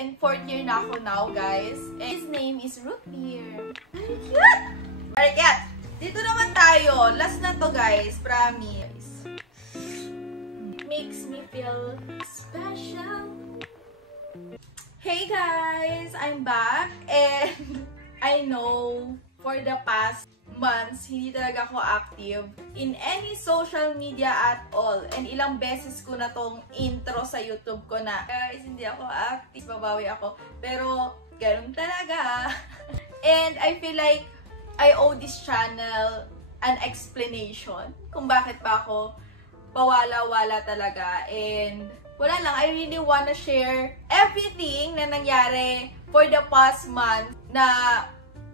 In 4th year na ako now, guys. And his name is Root Beer. Very cute! Very cute! Dito naman tayo. Last na to, guys. Promise. Makes me feel special. Hey, guys! I'm back. And I know for the past months, hindi talaga ako active in any social media at all. And ilang beses ko na tong intro sa YouTube ko na, guys, hindi ako active, babawi ako. Pero, ganun talaga. And I feel like I owe this channel an explanation kung bakit ba ako pawala-wala talaga. And wala lang, I really wanna share everything na nangyari for the past month na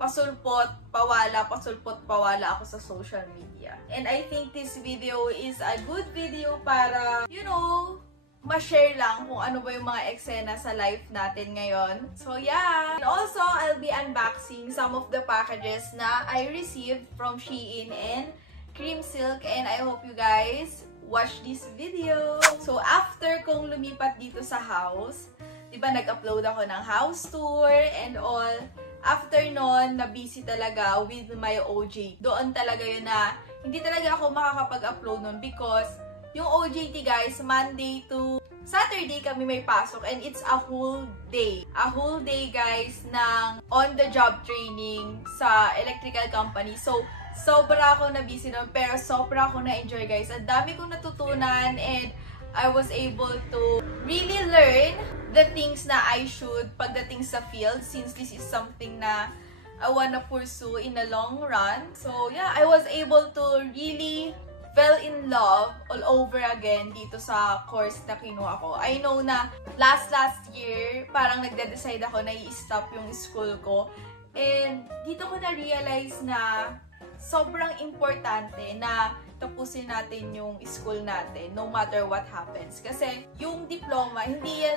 pasulpot, pawala ako sa social media. And I think this video is a good video para, you know, ma-share lang kung ano ba yung mga eksena sa life natin ngayon. So yeah! And also, I'll be unboxing some of the packages na I received from Shein and Cream Silk. And I hope you guys watch this video. So after kong lumipat dito sa house, diba nag-upload ako ng house tour and all. After nun, na-busy talaga with my OJT. Doon talaga yun na hindi talaga ako makakapag-upload nun because yung OJT, guys, Monday to Saturday kami may pasok and it's a whole day. A whole day, guys, ng on-the-job training sa electrical company. So, sobra ako na-busy nun pero sobra ako na-enjoy, guys. Ang dami kong natutunan and I was able to really learn the things na I should pagdating sa field since this is something na I wanna pursue in the long run. So yeah, I was able to really fell in love all over again dito sa course na kinuha ko. I know na last year, parang nagde-decide ako na i-stop yung school ko. And dito ko na-realize na sobrang importante na tapusin natin yung school natin no matter what happens. Kasi yung diploma, hindi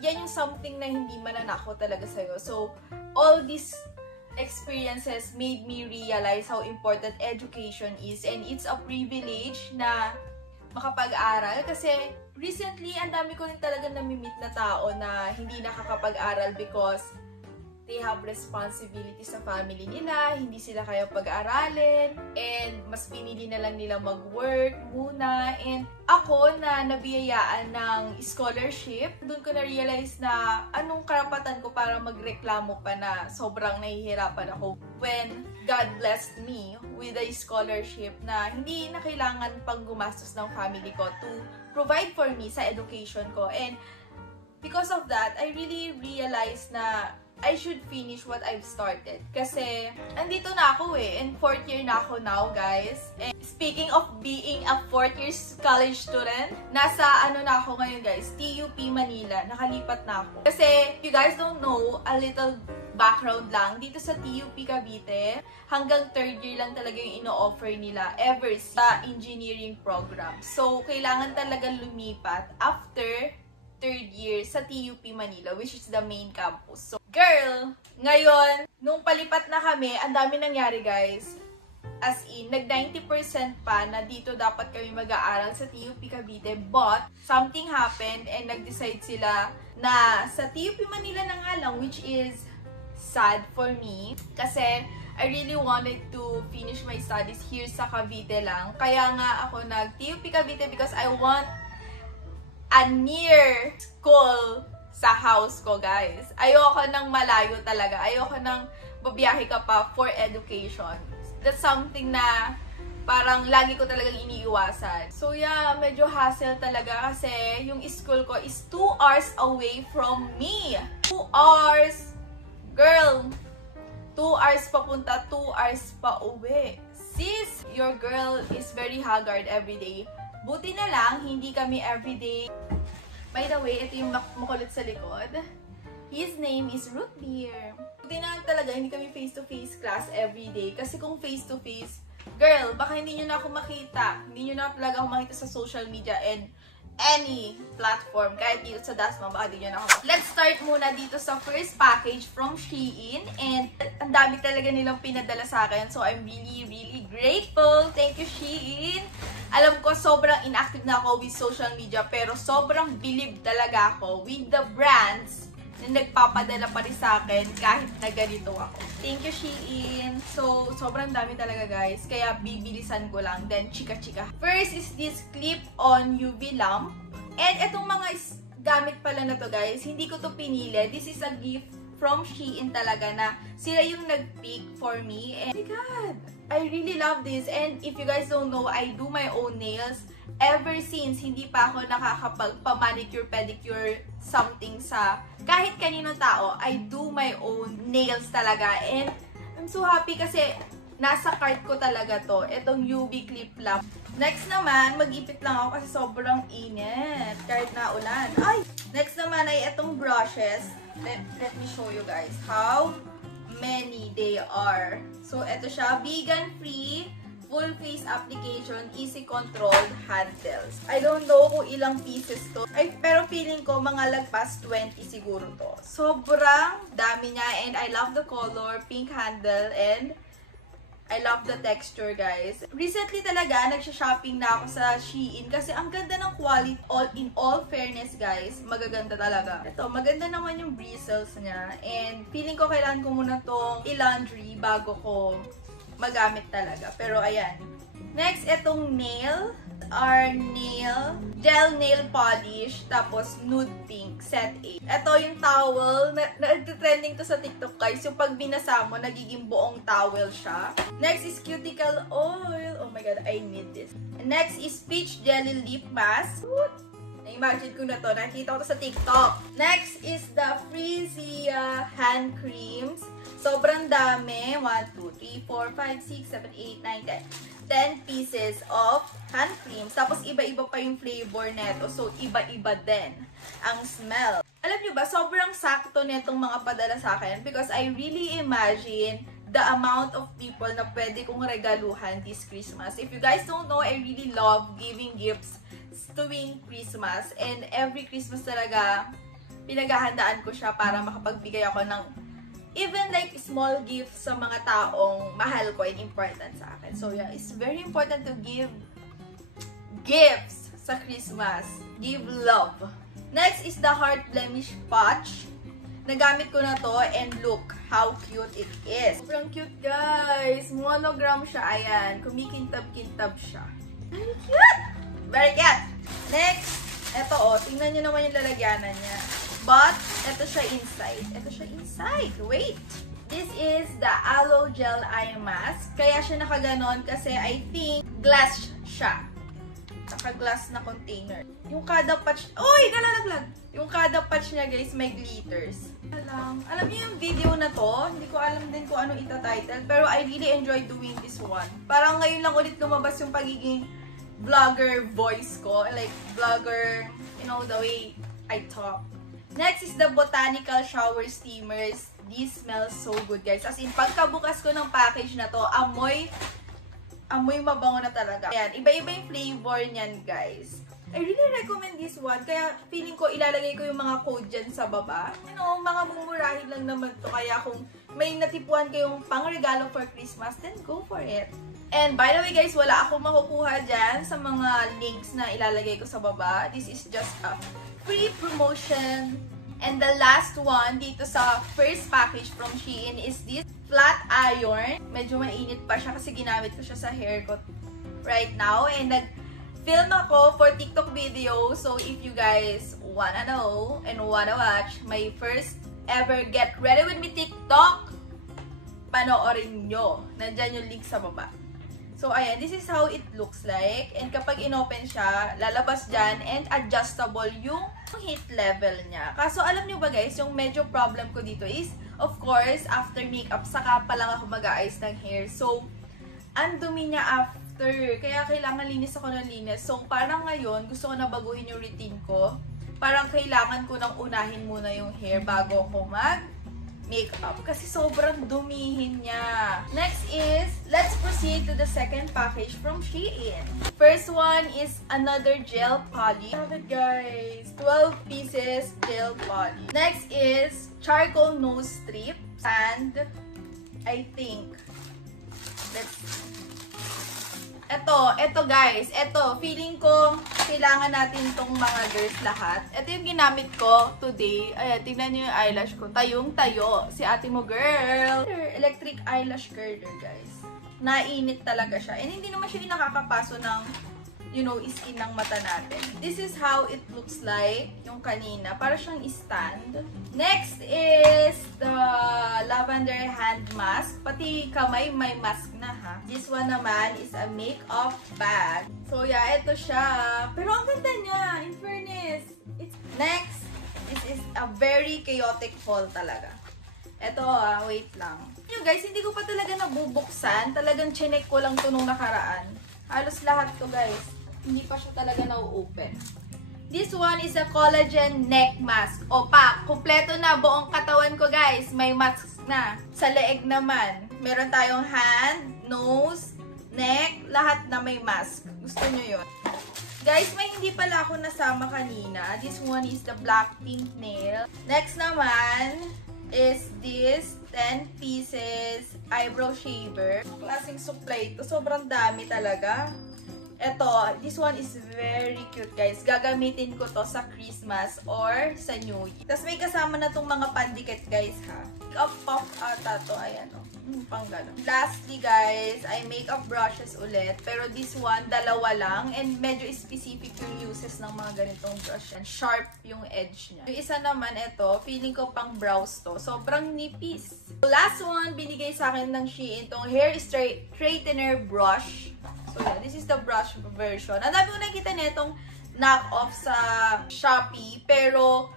yan yung something na hindi mananako talaga sa'yo. So, all these experiences made me realize how important education is and it's a privilege na makapag-aral. Kasi recently, ang dami ko rin talaga namimit na tao na hindi nakakapag-aral because they have responsibility sa family nila, hindi sila kaya pag-aralin, and mas pinili na lang nila mag-work muna. And ako na nabiyayaan ng scholarship, doon ko na-realize na anong karapatan ko para magreklamo pa na sobrang nahihirapan ako when God blessed me with a scholarship na hindi na kailangan pang gumastos ng family ko to provide for me sa education ko. And because of that, I really realized na I should finish what I've started. Kasi, andito na ako eh. And 4th year na ako now, guys. And speaking of being a 4th year college student, nasa ano na ako ngayon, guys, TUP Manila. Nakalipat na ako. Kasi, if you guys don't know, a little background lang. Dito sa TUP Cavite, hanggang 3rd year lang talaga yung ino-offer nila ever sa engineering program. So, kailangan talaga lumipat after 3rd year sa TUP Manila, which is the main campus. So, girl, ngayon, nung palipat na kami, ang dami nangyari, guys. As in, nag-90% pa na dito dapat kami mag-aaral sa TUP Cavite. But, something happened and nag-decide sila na sa TUP Manila na nga lang, which is sad for me. Kasi, I really wanted to finish my studies here sa Cavite lang. Kaya nga ako nag-TUP Cavite because I want a near school sa house ko, guys. Ayoko nang malayo talaga. Ayoko nang babiyahe ka pa for education. That's something na parang lagi ko talagang iniiwasan. So yeah, medyo hassle talaga kasi yung school ko is 2 hours away from me. 2 hours! Girl! 2 hours papunta, 2 hours pa uwi. Sis, your girl is very haggard everyday. Buti na lang, hindi kami everyday. By the way, ito yung makulit sa likod. His name is Root Beer. Buti na lang talaga, hindi kami face-to-face class everyday. Kasi kung face-to-face, girl, baka hindi nyo na ako makita. Hindi nyo na talaga ako makita sa social media and any platform. Kahit dito sa Dasma, baka di nyo na ako. Let's start muna dito sa first package from Shein. And ang dami talaga nilang pinadala sa akin. So, I'm really, really grateful. Thank you, Shein. Alam ko, sobrang inactive na ako with social media. Pero sobrang believe talaga ako with the brands na nagpapadala pa rin sa akin kahit na ganito ako. Thank you, Shein. So, sobrang dami talaga, guys. Kaya bibilisan ko lang. Then, chika-chika. First is this clip-on UV lamp. And itong mga gamit pala na to, guys, hindi ko to pinili. This is a gift from Shein talaga na sila yung nag-pick for me. And, oh my God! I really love this. And if you guys don't know, I do my own nails. Ever since, hindi pa ako nakakapag-manicure, pedicure, something sa kahit kanino tao, I do my own nails talaga. And I'm so happy kasi nasa cart ko talaga to. Itong UV clip lamp. Next naman, mag-ipit lang ako kasi sobrang init. Kahit na ulan. Ay! Next naman ay itong brushes. Let me show you guys how many they are. So, ito siya. Vegan-free. Full face application, easy controlled handles. I don't know kung ilang pieces to. Ay, pero feeling ko mga lagpas 20 siguro to. Sobrang dami niya and I love the color, pink handle, and I love the texture, guys. Recently talaga, nagsha-shopping na ako sa Shein kasi ang ganda ng quality. In all fairness, guys, magaganda talaga. Ito, maganda naman yung bristles niya. And feeling ko kailangan ko muna tong i-laundry bago ko magamit talaga. Pero ayan. Next, itong nail. Our gel nail polish. Tapos, nude pink. Set 8. Ito yung towel. Nag-trending to sa TikTok, guys. Yung pag binasa mo, nagiging buong towel siya. Next is cuticle oil. Oh my God, I need this. Next is peach jelly lip mask. Na-imagine ko na to. Nakikita ko to sa TikTok. Next is the Freesia hand creams. Sobrang dami. 1, 2, 3, 4, 5, 6, 7, 8, 9, 10. 10 pieces of hand creams. Tapos, iba-iba pa yung flavor neto. So, iba-iba din ang smell. Alam nyo ba, sobrang sakto netong mga padala sa akin because I really imagine the amount of people na pwede kong regaluhan this Christmas. If you guys don't know, I really love giving gifts tuwing Christmas. And every Christmas talaga, pinaghahandaan ko siya para makapagbigay ako ng even like small gifts sa mga taong mahal ko and important sa akin. So yeah, it's very important to give gifts sa Christmas. Give love. Next is the heart blemish patch. Nagamit ko na to and look how cute it is. Sobrang cute, guys. Monogram siya. Ayan. Kumikintab-kintab siya. Very cute! Very cute! Next, eto tingnan nyo naman yung lalagyanan niya. But, ito siya inside. Ito siya inside. Wait! This is the aloe gel eye mask. Kaya siya nakaganon kasi I think glass siya. Naka-glass na container. Yung kada patch... Uy! Nalalaglag! Yung kada patch niya, guys, may glitters. Alam niyo yung video na to? Hindi ko alam din kung ano ita-title. Pero I really enjoy doing this one. Parang ngayon lang ulit lumabas yung pagiging vlogger voice ko. Like, vlogger, you know, the way I talk. Next is the Botanical Shower Steamers. This smells so good, guys. As in, pagkabukas ko ng package na to, amoy mabango na talaga. Ayan, iba-iba yung flavor niyan, guys. I really recommend this one. Kaya feeling ko ilalagay ko yung mga code dyan sa baba. You know, mga mumurahin lang naman to. Kaya kung may natipuan kayong pang-regalo for Christmas, then go for it. And by the way, guys, wala akong makukuha dyan sa mga links na ilalagay ko sa baba. This is just a free promotion. And the last one dito sa first package from Shein is this flat iron. Medyo mainit pa siya kasi ginamit ko siya sa hair ko right now. And nag-film ako for TikTok video. So if you guys wanna know and wanna watch my first ever Get Ready With Me TikTok, panoorin nyo. Nandyan yung link sa baba. So, ayan, this is how it looks like. And kapag inopen siya, lalabas dyan and adjustable yung heat level niya. Kaso, alam nyo ba guys, yung medyo problem ko dito is, of course, after makeup, saka pa lang ako mag-aayos ng hair. So, ang dumi niya after. Kaya kailangan linis ako ng linis. So, parang ngayon, gusto ko na baguhin yung routine ko. Parang kailangan ko nang unahin muna yung hair bago ako mag-makeup. Kasi sobrang dumihin niya. Next is, let's proceed to the second package from Shein. First one is another gel polish. Love it, guys. 12 pieces gel polish. Next is charcoal nose strip. And I think, Ito guys, feeling ko kailangan natin tong mga girls lahat. Ito yung ginamit ko today. Ayan, tingnan nyo yung eyelash ko. Tayong-tayo. Si ate mo, girl. Electric eyelash curler, guys. Nainit talaga siya. And hindi naman siya nakakapaso ng, you know, skin ng mata natin. This is how it looks like, yung kanina. Para siyang stand. Next is the lavender hand mask. Pati kamay may mask na, ha. This one naman is a makeup bag. So, yeah, ito siya. Pero ang ganda niya, in fairness. Next, this is a very chaotic haul talaga. Ito, wait lang. You guys, hindi ko pa talaga nabubuksan. Talagang chinek ko lang to nung nakaraan. Halos lahat to, guys. Hindi pa siya talaga na-open. This one is a collagen neck mask. Opa, kumpleto na buong katawan ko, guys. May mask na. Sa leeg naman, meron tayong hand, nose, neck, lahat na may mask. Gusto nyo yun? Guys, may hindi pala ako nasama kanina. This one is the black pink nail. Next naman is this 10 pieces eyebrow shaver. Klaseng supply ito. Sobrang dami talaga. Ito, this one is very cute, guys. Gagamitin ko to sa Christmas or sa New Year. Tapos may kasama na tong mga pandikit, guys, ha. Makeup puff ata to. Ayan, o. Pang gano'n. Lastly, guys, ay makeup brushes ulit. Pero this one, dalawa lang. And medyo specific yung uses ng mga ganitong brush. And sharp yung edge niya. Yung isa naman, ito, feeling ko pang brows to. Sobrang nipis. So, last one, binigay sa akin ng Shein, itong hair straightener brush. So, yeah, this is the brush version. Ang dami ko nakikita nitong knock-off sa Shopee. Pero,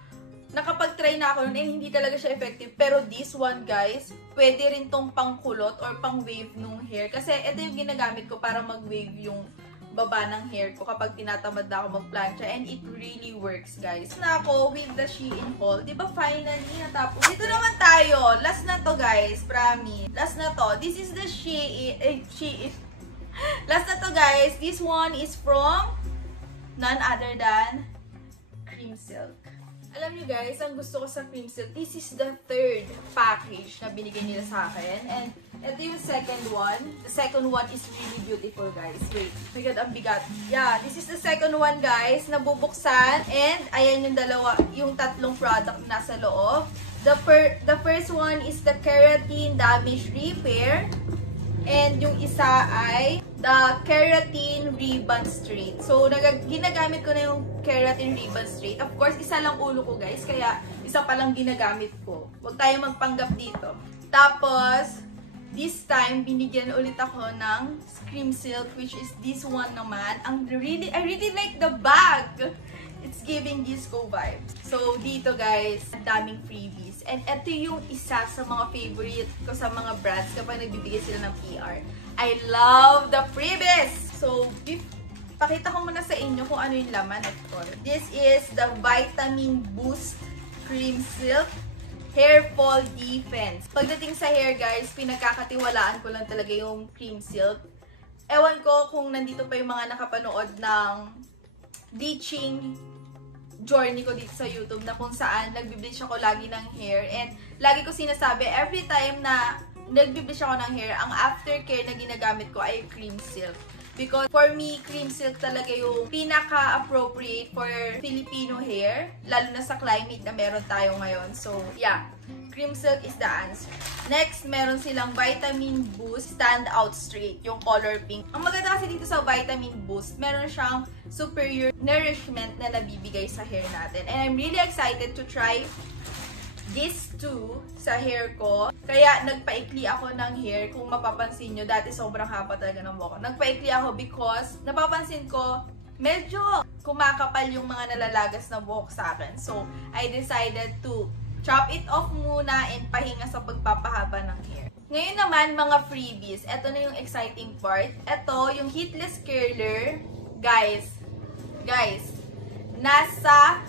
nakapag-try na ako nun, hindi talaga siya effective. Pero this one, guys, pwede rin tong pangkulot or pang-wave nung hair. Kasi ito yung ginagamit ko para mag-wave yung baba ng hair ko kapag tinatamad na ako mag-plancha. And it really works, guys. Na ako with the Shein haul. Diba finally, natapos? Dito naman tayo. Last na to, guys. Promise. Last na to. This is the Shein. Last na to, guys. This one is from none other than Cream Silk. Alam niyo, guys, ang gusto ko sa Cream Silk, this is the third package na binigay nila sa akin. And ito yung second one. The second one is really beautiful, guys. Wait. Oh my God, ang bigat. Yeah, this is the second one, guys, na bubuksan. And ayan yung yung tatlong product na nasa loob. The first one is the Keratin Damage Repair. And yung isa ay the Keratin Ribbon Straight. So, ginagamit ko na yung Keratin Ribbon Straight. Of course, isa lang ulo ko, guys. Kaya, isa pa lang ginagamit ko. Huwag tayo magpanggap dito. Tapos, this time, binigyan ulit ako ng Cream Silk, which is this one naman. I really like the bag. It's giving disco vibes. So, dito, guys, daming freebies. And ito yung isa sa mga favorite ko sa mga brands kapag nagbibigay sila ng PR. I love the freebies! So, pakita ko muna sa inyo kung ano yung laman. This is the Vitamin Boost Cream Silk Hair Fall Defense. Pagdating sa hair, guys, pinagkakatiwalaan ko lang talaga yung Cream Silk. Ewan ko kung nandito pa yung mga nakapanood ng bleaching journey ko dito sa YouTube na kung saan nagbi-bleach ako lagi ng hair. And lagi ko sinasabi, every time na nagbi-bleach ako ng hair, ang aftercare na ginagamit ko ay Cream Silk. Because for me, Cream Silk talaga yung pinaka-appropriate for Filipino hair, lalo na sa climate na meron tayo ngayon. So, yeah. Cream Silk is the answer. Next, meron silang Vitamin Boost Stand Out Straight, yung color pink. Ang maganda kasi dito sa Vitamin Boost, meron siyang superior nourishment na nabibigay sa hair natin. And I'm really excited to try these two sa hair ko. Kaya nagpaikli ako ng hair. Kung mapapansin nyo, dati sobrang haba talaga ng buhok. Nagpaikli ako because napapansin ko, medyo kumakapal yung mga nalalagas na buhok sa akin. So, I decided to chop it off muna and pahinga sa pagpapahaba ng hair. Ngayon naman, mga freebies. Ito na yung exciting part. Ito, yung heatless curler. Guys, nasa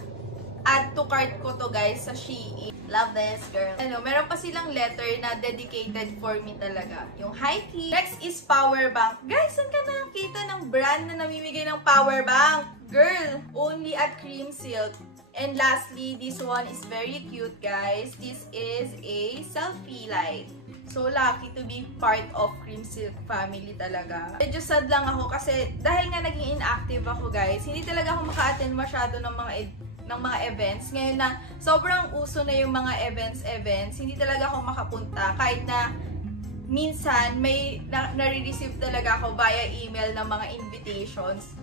add to cart ko to, guys, sa Shein. Love this, girl. Ano, meron pa silang letter na dedicated for me talaga. Yung Hikey. Next is power bank. Guys, saan ka nakakita ng brand na namimigay ng power bank? Girl, only at Cream Silk. And lastly, this one is very cute, guys. This is a selfie light. So lucky to be part of Cream Silk family talaga. Medyo sad lang ako kasi dahil nga naging inactive ako guys, hindi talaga ako maka-attend masyado ng mga events. Ngayon na sobrang uso na yung mga events, hindi talaga ako makapunta kahit na minsan may nare-receive talaga ako via email ng mga invitations.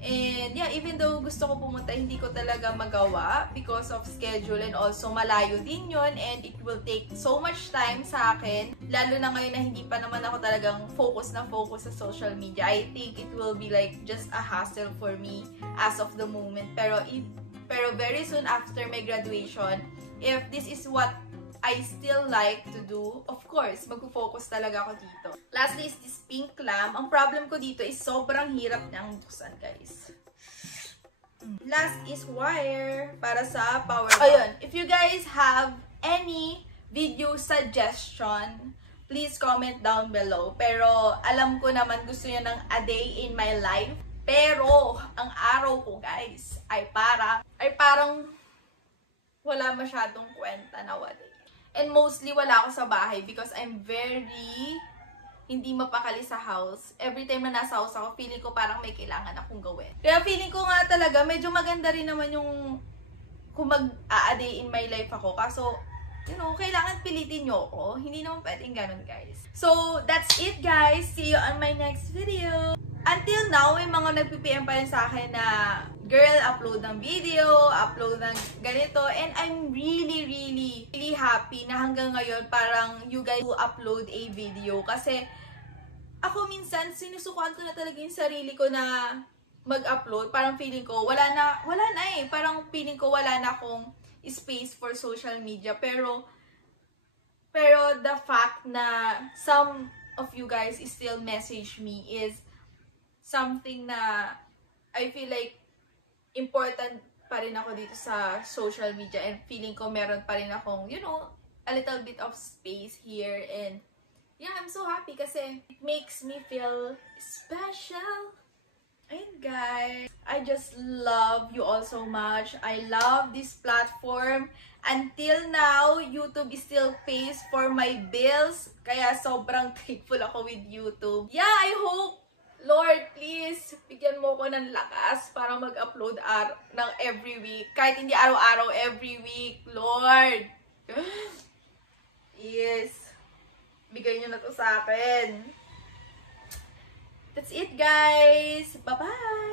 And yeah, even though gusto ko pumunta, hindi ko talaga magawa because of schedule and also malayo din yun and it will take so much time sa akin. Lalo na ngayon na hindi pa naman ako talagang focus sa social media. I think it will be like just a hassle for me as of the moment. Pero very soon after my graduation, if this is what I still like to do, of course, mag-focus talaga ako dito. Lastly is this pink lamp. Ang problem ko dito is sobrang hirap niyang buksan, guys. Last is wire para sa power bank. Ayun, if you guys have any video suggestion, please comment down below. Pero alam ko naman gusto niyo ng a day in my life. Pero ang araw ko, guys, ay parang wala masyadong kwenta nowadays. And mostly, wala ako sa bahay because I'm very hindi mapakali sa house. Every time na nasa house ako, feeling ko parang may kailangan akong gawin. Kaya feeling ko nga talaga, medyo maganda rin naman yung kung mag-a-day in my life ako. Kaso, you know, kailangan pilitin nyo ako. Hindi naman pwedeng ganun, guys. So, that's it, guys. See you on my next video. Until now, may mga nagpi-PM pa rin sa akin na, girl, upload ng video, upload ng ganito. And I'm really happy na hanggang ngayon parang you guys will upload a video. Kasi ako minsan, sinusukuan ko na talaga yung sarili ko na mag-upload. Parang feeling ko, wala na eh. Parang feeling ko wala na akong space for social media. Pero the fact na some of you guys still message me is something na I feel like important pa rin ako dito sa social media and feeling ko meron pa rin akong, you know, a little bit of space here and yeah, I'm so happy kasi it makes me feel special. Ayun guys, I just love you all so much. I love this platform. Until now, YouTube still pays for my bills. Kaya sobrang thankful ako with YouTube. Yeah, I hope Lord, please, bigyan mo ko ng lakas para mag-upload ng every week. Kahit hindi araw-araw, every week. Lord! Yes. Bigay nyo na to sa akin. That's it, guys. Bye-bye!